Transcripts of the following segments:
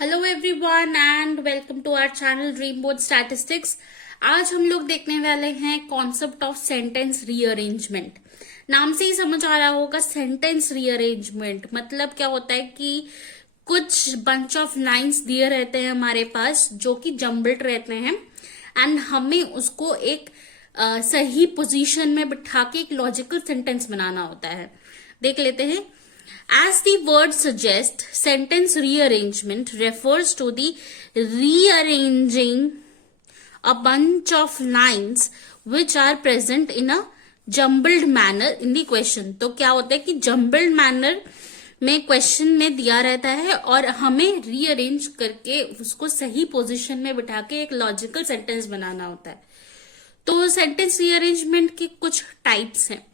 Hello everyone and welcome to our channel dream board statistics. आज हम लोग देखने वाले हैं कॉन्सेप्ट ऑफ सेंटेंस रीअरेंजमेंट। नाम से ही समझ आ रहा होगा सेंटेंस रीअरेंजमेंट मतलब क्या होता है कि कुछ बंच ऑफ लाइंस दिए रहते हैं हमारे पास जो कि जम्बल्ड रहते हैं एंड हमें उसको एक सही पोजीशन में बिठा के एक लॉजिकल सेंटेंस बनाना होता है। देख लेते हैं। As the word suggests, sentence rearrangement refers to the rearranging a bunch of lines which are present in a jumbled manner in the question। तो क्या होता है कि jumbled manner में क्वेश्चन में दिया रहता है और हमें रीअरेंज करके उसको सही पोजीशन में बिठा के एक लॉजिकल सेंटेंस बनाना होता है। तो सेंटेंस रीअरेंजमेंट के कुछ टाइप्स हैं।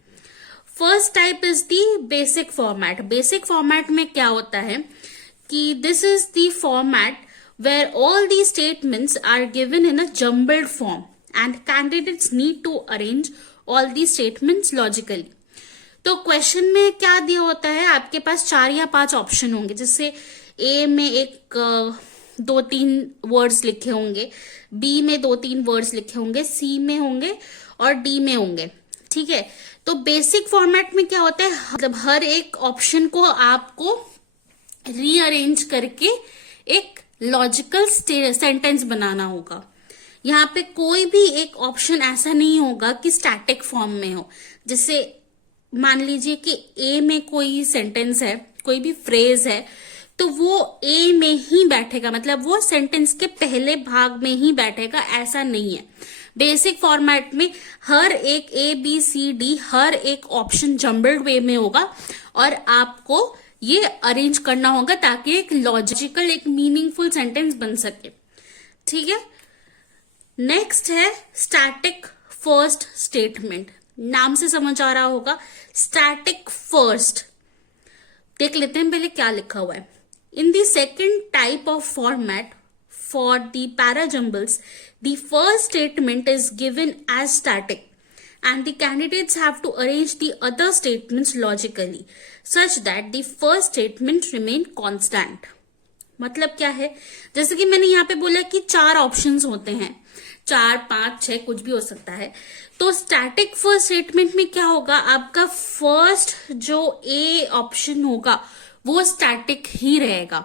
First type is the basic format. Basic format में क्या होता है कि this is the format where all the statements are given in a jumbled form and candidates need to arrange all the statements logically. तो question में क्या दिया होता है, आपके पास 4 या 5 ऑप्शन होंगे, जिससे ए में एक 2-3 वर्ड्स लिखे होंगे, बी में 2-3 वर्ड्स लिखे होंगे, सी में होंगे और डी में होंगे। ठीक है। तो बेसिक फॉर्मेट में क्या होता है, मतलब हर एक ऑप्शन को आपको रीअरेंज करके एक लॉजिकल सेंटेंस बनाना होगा। यहाँ पे कोई भी एक ऑप्शन ऐसा नहीं होगा कि स्टैटिक फॉर्म में हो। जैसे मान लीजिए कि ए में कोई सेंटेंस है, कोई भी फ्रेज है, तो वो ए में ही बैठेगा, मतलब वो सेंटेंस के पहले भाग में ही बैठेगा, ऐसा नहीं है। बेसिक फॉर्मेट में हर एक ए बी सी डी हर एक ऑप्शन जम्बल्ड वे में होगा और आपको ये अरेंज करना होगा ताकि एक लॉजिकल एक मीनिंगफुल सेंटेंस बन सके। ठीक है। नेक्स्ट है स्टैटिक फर्स्ट स्टेटमेंट। नाम से समझ आ रहा होगा स्टैटिक फर्स्ट। देख लेते हैं पहले क्या लिखा हुआ है। In the second type of format for the parajumbles, the first statement is given as static and the candidates have to arrange the other statements logically such that the first statement remain constant। मतलब क्या है, जैसे कि मैंने यहाँ पे बोला कि 4 ऑप्शंस होते हैं, 4 5 6 कुछ भी हो सकता है। तो स्टैटिक फर्स्ट स्टेटमेंट में क्या होगा, आपका फर्स्ट जो ए ऑप्शन होगा वो स्टैटिक ही रहेगा।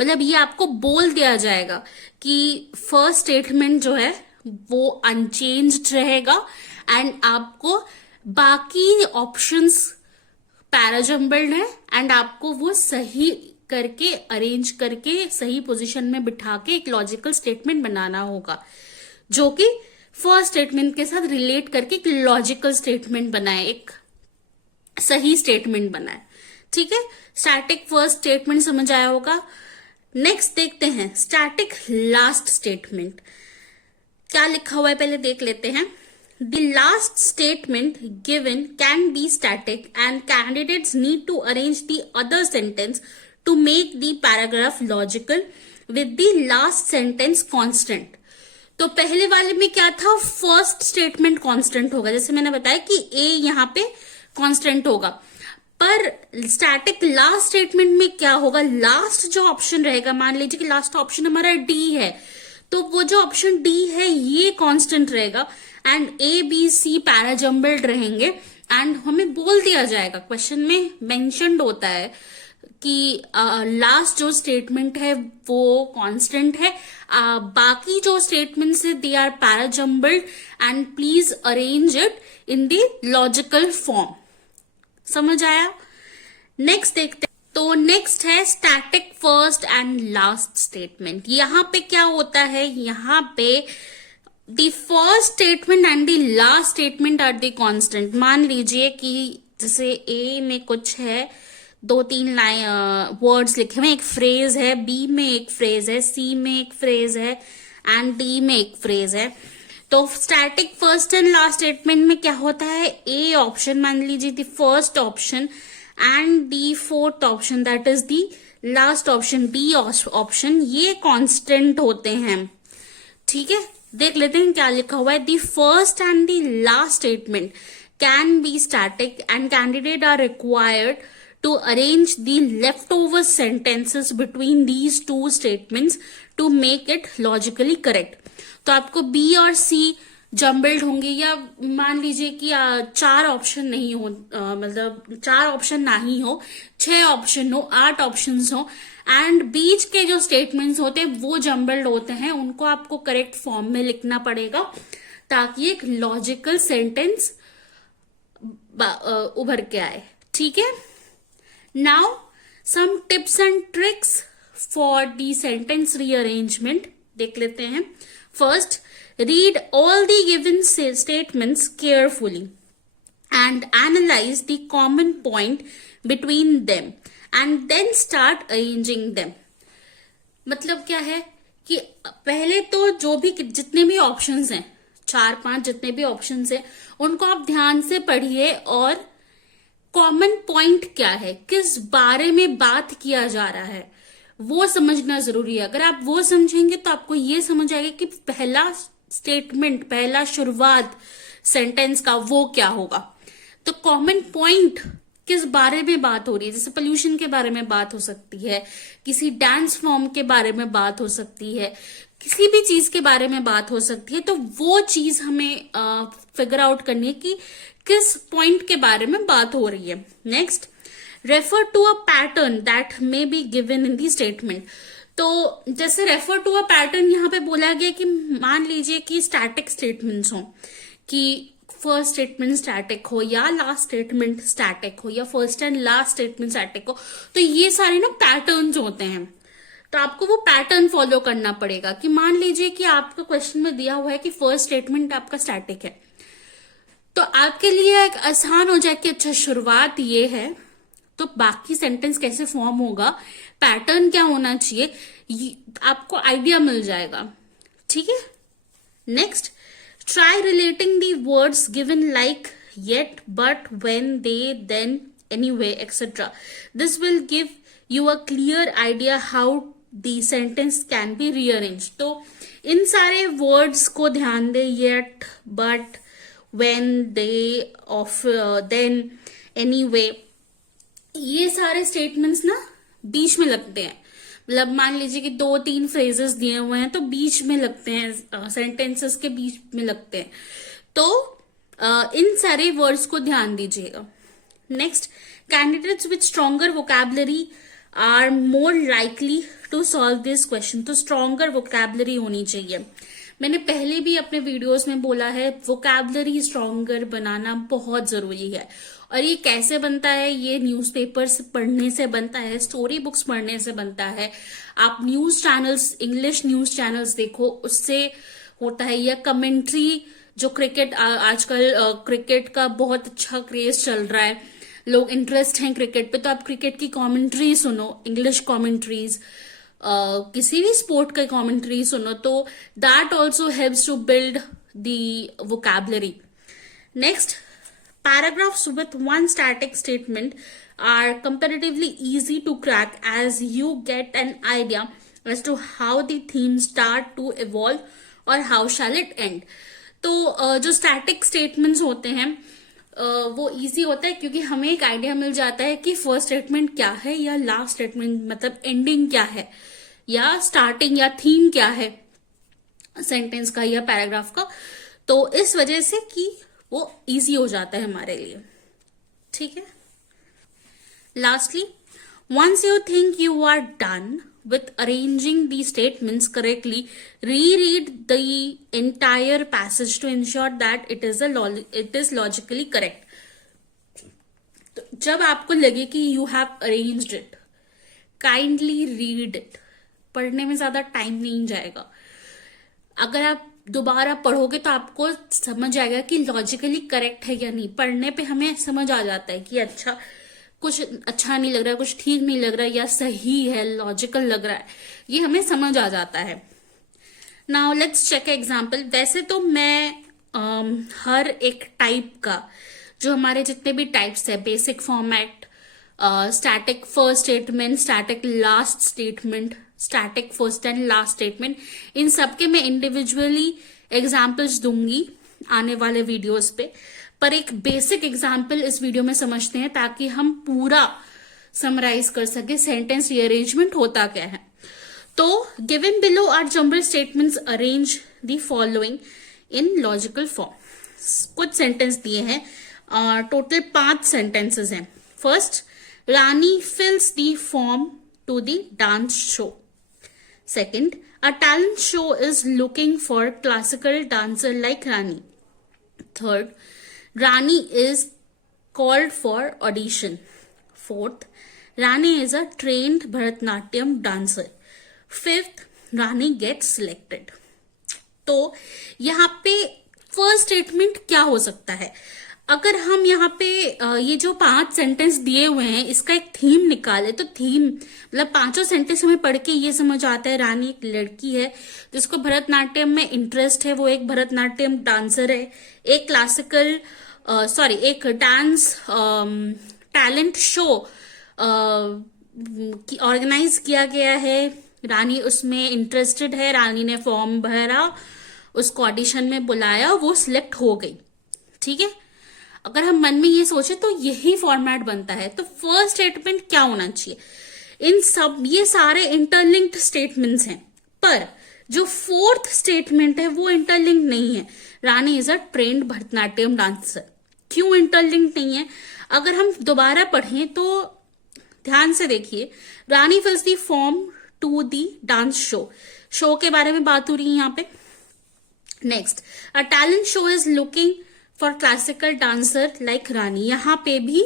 मतलब ये आपको बोल दिया जाएगा कि फर्स्ट स्टेटमेंट जो है वो अनचेंज्ड रहेगा एंड आपको बाकी ऑप्शंस पैराजम्बल्ड है एंड आपको वो सही करके अरेंज करके सही पोजीशन में बिठा के एक लॉजिकल स्टेटमेंट बनाना होगा जो कि फर्स्ट स्टेटमेंट के साथ रिलेट करके एक लॉजिकल स्टेटमेंट बनाए, एक सही स्टेटमेंट बनाए। ठीक है। स्टैटिक फर्स्ट स्टेटमेंट समझ आया होगा। नेक्स्ट देखते हैं स्टैटिक लास्ट स्टेटमेंट। क्या लिखा हुआ है पहले देख लेते हैं। The last statement given can be static and candidates need to arrange the other sentence to make the paragraph logical with the last sentence constant. तो पहले वाले में क्या था, फर्स्ट स्टेटमेंट कांस्टेंट होगा, जैसे मैंने बताया कि ए यहाँ पे कांस्टेंट होगा, पर स्टैटिक लास्ट स्टेटमेंट में क्या होगा, लास्ट जो ऑप्शन रहेगा, मान लीजिए कि लास्ट ऑप्शन हमारा डी है, तो वो जो ऑप्शन डी है ये कांस्टेंट रहेगा एंड ए बी सी पैराजम्बल्ड रहेंगे एंड हमें बोल दिया जाएगा, क्वेश्चन में मेंशन्ड होता है कि लास्ट जो स्टेटमेंट है वो कांस्टेंट है, बाकी जो स्टेटमेंट्स है they are parajumbled and please arrange it in the logical form. समझ आया। नेक्स्ट देखते हैं। तो नेक्स्ट है static first and last statement. यहां पे क्या होता है, यहाँ पे the first statement and the last statement are the constant. मान लीजिए कि जैसे ए में कुछ है, 2-3 लाइन वर्ड्स लिखे हुए, एक फ्रेज है, बी में एक फ्रेज है, सी में एक फ्रेज है एंड डी में एक फ्रेज है। तो static first and last statement में क्या होता है, ए ऑप्शन मान लीजिए the first option and the fourth option that is the last option B option, ये कांस्टेंट होते हैं। ठीक है। देख लेते हैं क्या लिखा हुआ है। The first and the last statement can be static and candidate are required to arrange the leftover sentences between these two statements to make it logically correct. तो आपको बी और सी जम्बल्ड होंगे, या मान लीजिए कि 4 ऑप्शन नहीं हो, मतलब 4 ऑप्शन ना ही हो, 6 ऑप्शन हो, 8 ऑप्शन हो, एंड बीच के जो स्टेटमेंट्स होते हैं वो जम्बल्ड होते हैं, उनको आपको करेक्ट फॉर्म में लिखना पड़ेगा ताकि एक लॉजिकल सेंटेंस उभर के आए. ठीक है. Now some tips and tricks for the sentence rearrangement देख लेते हैं. First, read all the given statements carefully and analyze the common point between them and then start arranging them. मतलब क्या है कि पहले तो जो भी जितने भी ऑप्शंस हैं, 4-5 जितने भी ऑप्शंस हैं, उनको आप ध्यान से पढ़िए और कॉमन पॉइंट क्या है, किस बारे में बात किया जा रहा है, वो समझना जरूरी है. अगर आप वो समझेंगे तो आपको ये समझ आएगा कि पहला स्टेटमेंट, पहला शुरुआत सेंटेंस का वो क्या होगा. तो कॉमन पॉइंट किस बारे में बात हो रही है, जैसे पोल्यूशन के बारे में बात हो सकती है, किसी डांस फॉर्म के बारे में बात हो सकती है, किसी भी चीज के बारे में बात हो सकती है. तो वो चीज हमें फिगर आउट करनी है कि किस पॉइंट के बारे में बात हो रही है. Next, refer to a pattern that may be given in the statement. तो जैसे रेफर टू अ पैटर्न यहाँ पे बोला गया कि मान लीजिए कि स्टैटिक स्टेटमेंट्स हो, कि फर्स्ट स्टेटमेंट स्टैटिक हो या लास्ट स्टेटमेंट स्टैटिक हो या first and last statement static हो, तो ये सारे ना पैटर्न्स होते हैं. तो आपको वो पैटर्न फॉलो करना पड़ेगा. कि मान लीजिए कि आपको क्वेश्चन में दिया हुआ है कि फर्स्ट स्टेटमेंट आपका स्टैटिक है, तो आपके लिए एक आसान हो जाए कि अच्छा शुरुआत ये है, तो बाकी सेंटेंस कैसे फॉर्म होगा, पैटर्न क्या होना चाहिए, आपको आइडिया मिल जाएगा. ठीक है. Next, try relating the words given like yet, but, when, they, then, anyway etcetera. This will give you a clear idea how the sentence can be rearrange. तो इन सारे वर्ड्स को ध्यान दे, yet, but, when, they, of, then, anyway, ये सारे statements ना बीच में लगते हैं. मतलब मान लीजिए कि 2-3 फ्रेजेस दिए हुए हैं तो बीच में लगते हैं, सेंटेंसेस के बीच में लगते हैं. तो इन सारे वर्ड्स को ध्यान दीजिएगा. Next, candidates with stronger vocabulary are more likely to solve this question. तो स्ट्रॉन्गर वोकैबुलरी होनी चाहिए. मैंने पहले भी अपने वीडियोस में बोला है, वोकैबुलरी स्ट्रॉन्गर बनाना बहुत जरूरी है. और ये कैसे बनता है, ये न्यूज़पेपर्स पढ़ने से बनता है, स्टोरी बुक्स पढ़ने से बनता है, आप news channels, English news channels देखो, उससे होता है. या कमेंट्री, जो क्रिकेट, आजकल क्रिकेट का बहुत अच्छा क्रेज चल रहा है, लोग इंटरेस्ट हैं क्रिकेट पे, तो आप क्रिकेट की कमेंट्री सुनो, इंग्लिश कमेंट्रीज, किसी भी स्पोर्ट का कमेंट्री सुनो, तो that also helps to build the vocabulary. Next, paragraphs with one static statement are comparatively easy to crack as you get an idea as to how the theme start to evolve or how shall it end. तो जो static statements होते हैं वो easy होता है क्योंकि हमें एक आइडिया मिल जाता है कि फर्स्ट स्टेटमेंट क्या है या लास्ट स्टेटमेंट, मतलब एंडिंग क्या है या स्टार्टिंग या थीम क्या है सेंटेंस का या पैराग्राफ का. तो इस वजह से कि वो इजी हो जाता है हमारे लिए. ठीक है. Lastly, once you think you are done with arranging the statements correctly, reread the entire passage to ensure that it is logically correct. तो जब आपको लगे कि you have arranged it, kindly read it. पढ़ने में ज्यादा टाइम नहीं जाएगा. अगर आप दोबारा पढ़ोगे तो आपको समझ आएगा कि लॉजिकली करेक्ट है या नहीं. पढ़ने पे हमें समझ आ जाता है कि अच्छा, कुछ अच्छा नहीं लग रहा है, कुछ ठीक नहीं लग रहा है, या सही है, लॉजिकल लग रहा है, ये हमें समझ आ जाता है. Now let's check example. वैसे तो मैं हर एक टाइप का, जो हमारे जितने भी टाइप्स है, basic format, static first statement, static last statement, static first and last statement, इन सबके मैं इंडिविजुअली एग्जाम्पल्स दूंगी आने वाले वीडियोस पे. पर एक बेसिक एग्जाम्पल इस वीडियो में समझते हैं ताकि हम पूरा समराइज कर सके सेंटेंस रीअरेंजमेंट होता क्या है। तो given below are jumble statements, arrange the following in logical form. कुछ सेंटेंस दिए हैं, टोटल 5 सेंटेंसेस हैं। First, Rani fills the form to the dance show. Second, a talent show is looking for classical dancer like Rani. Third, Rani is called for audition. Fourth, Rani is a trained Bharatanatyam dancer. Fifth, Rani gets selected. तो यहाँ पे first statement क्या हो सकता है? अगर हम यहाँ पे ये जो 5 सेंटेंस दिए हुए हैं इसका एक थीम निकाले तो थीम मतलब 5 सेंटेंस हमें पढ़ के ये समझ आता है रानी एक लड़की है जिसको भरतनाट्यम में इंटरेस्ट है, वो एक भरतनाट्यम डांसर है, एक क्लासिकल एक डांस टैलेंट शो ऑर्गेनाइज किया गया है, रानी उसमें इंटरेस्टेड है, रानी ने फॉर्म भरा, उसको ऑडिशन में बुलाया, वो सिलेक्ट हो गई। ठीक है, अगर हम मन में ये सोचे तो यही फॉर्मेट बनता है। तो फर्स्ट स्टेटमेंट क्या होना चाहिए? इन सब ये सारे इंटरलिंक्ड स्टेटमेंट्स हैं, पर जो फोर्थ स्टेटमेंट है वो इंटरलिंक्ड नहीं है। Rani is a trained Bharatanatyam dancer. क्यों इंटरलिंक्ड नहीं है? अगर हम दोबारा पढ़ें तो ध्यान से देखिए, Rani fills the form to the dance show, show के बारे में बात हो रही है यहाँ पे। Next, a talent show is looking for classical dancer like Rani, यहाँ पे भी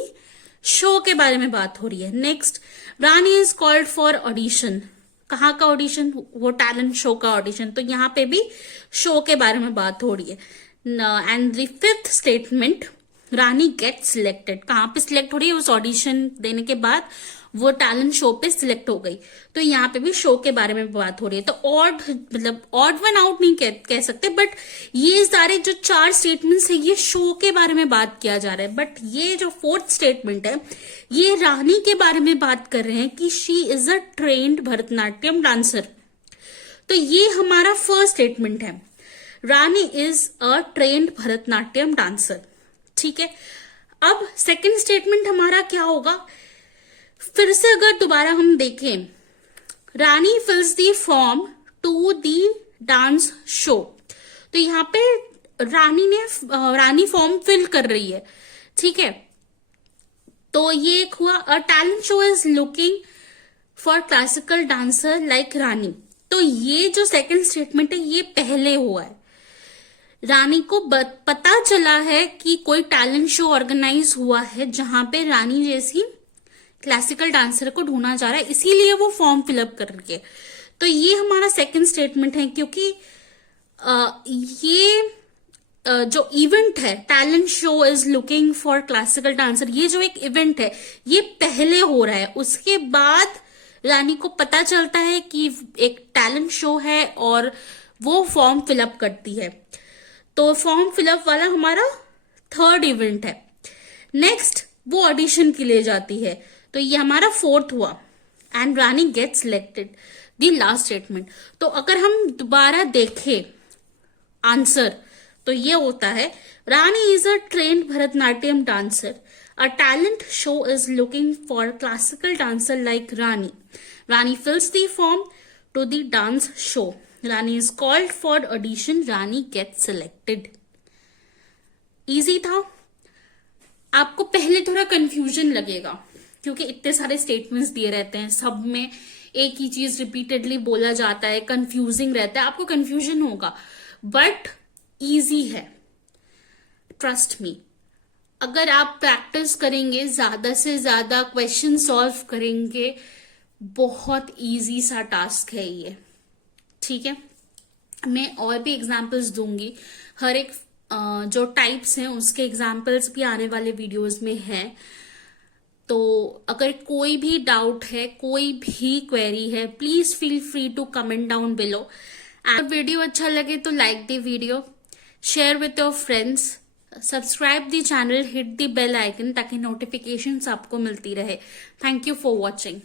शो के बारे में बात हो रही है। Next, Rani is called for audition, कहाँ का ऑडिशन? वो टैलेंट शो का ऑडिशन, तो यहाँ पे भी शो के बारे में बात हो रही है। And the fifth statement, Rani get selected, कहाँ पे सिलेक्ट हो रही है? उस ऑडिशन देने के बाद वो टैलेंट शो पे सिलेक्ट हो गई, तो यहाँ पे भी शो के बारे में बात हो रही है। तो ऑड मतलब ऑड वन आउट नहीं कह सकते, बट ये सारे जो 4 स्टेटमेंट्स है ये शो के बारे में बात किया जा रहा है। बट ये जो फोर्थ स्टेटमेंट है ये रानी के बारे में बात कर रहे हैं कि she is a trained Bharatanatyam dancer. तो ये हमारा फर्स्ट स्टेटमेंट है, Rani is a trained Bharatanatyam dancer. ठीक है, अब सेकेंड स्टेटमेंट हमारा क्या होगा? फिर से अगर दोबारा हम देखें, Rani fills the form to the dance show, तो यहाँ पे रानी फॉर्म फिल कर रही है। ठीक है, तो ये एक हुआ। A talent show is looking for classical dancer like Rani, तो ये जो सेकंड स्टेटमेंट है ये पहले हुआ है। रानी को पता चला है कि कोई टैलेंट शो ऑर्गेनाइज हुआ है जहां पे रानी जैसी क्लासिकल डांसर को ढूंढा जा रहा है, इसीलिए वो फॉर्म फिलअप करके। तो ये हमारा सेकंड स्टेटमेंट है, क्योंकि ये जो इवेंट है talent show is looking for classical dancer, ये जो एक इवेंट है ये पहले हो रहा है, उसके बाद रानी को पता चलता है कि एक टैलेंट शो है और वो फॉर्म फिलअप करती है। तो फॉर्म फिलअप वाला हमारा थर्ड इवेंट है। नेक्स्ट, वो ऑडिशन के लिए जाती है, तो ये हमारा फोर्थ हुआ। And Rani get selected, the last statement. तो अगर हम दोबारा देखें आंसर तो ये होता है, Rani is a trained Bharatanatyam dancer, a talent show is looking for classical dancer like Rani, Rani fills the form to the dance show, Rani is called for audition, Rani get selected. Easy था। आपको पहले थोड़ा कंफ्यूजन लगेगा क्योंकि इतने सारे स्टेटमेंट्स दिए रहते हैं, सब में एक ही चीज रिपीटेडली बोला जाता है, कंफ्यूजिंग रहता है, आपको कंफ्यूजन होगा, बट इजी है, ट्रस्ट मी। अगर आप प्रैक्टिस करेंगे, ज्यादा से ज्यादा क्वेश्चन सॉल्व करेंगे, बहुत इजी सा टास्क है ये। ठीक है, मैं और भी एग्जांपल्स दूंगी, हर एक जो टाइप्स हैं उसके एग्जांपल्स भी आने वाले वीडियोस में हैं। तो अगर कोई भी डाउट है, कोई भी क्वेरी है, please feel free to comment down below. अगर वीडियो अच्छा लगे तो like the video, share with your friends, subscribe the channel, hit the bell icon ताकि नोटिफिकेशंस आपको मिलती रहे। Thank you for watching.